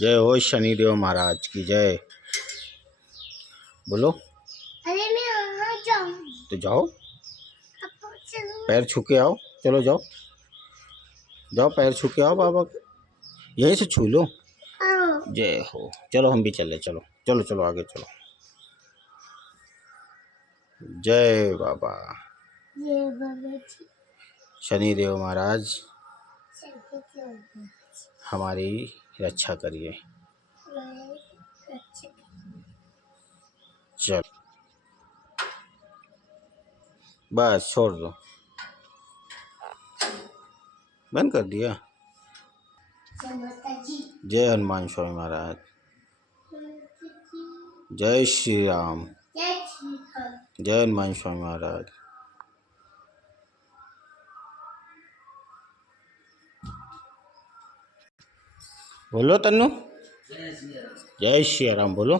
जय हो शनिदेव महाराज की जय। बोलो। अरे मैं वहाँ जाऊँ तो जाओ, चलो। पैर छू के आओ। चलो जाओ जाओ, पैर छू के आओ बाबा के, यहीं से छू लो। जय हो। चलो हम भी चले, चलो चलो चलो आगे चलो। जय बाबा। जय बाबा जी। शनिदेव महाराज हमारी रक्षा करिए। चल बस छोड़ दो, बंद कर दिया। जय हनुमान स्वामी महाराज। जय श्री राम। जय हनुमान स्वामी महाराज। बोलो तन्नू। जय श्री राम बोलो।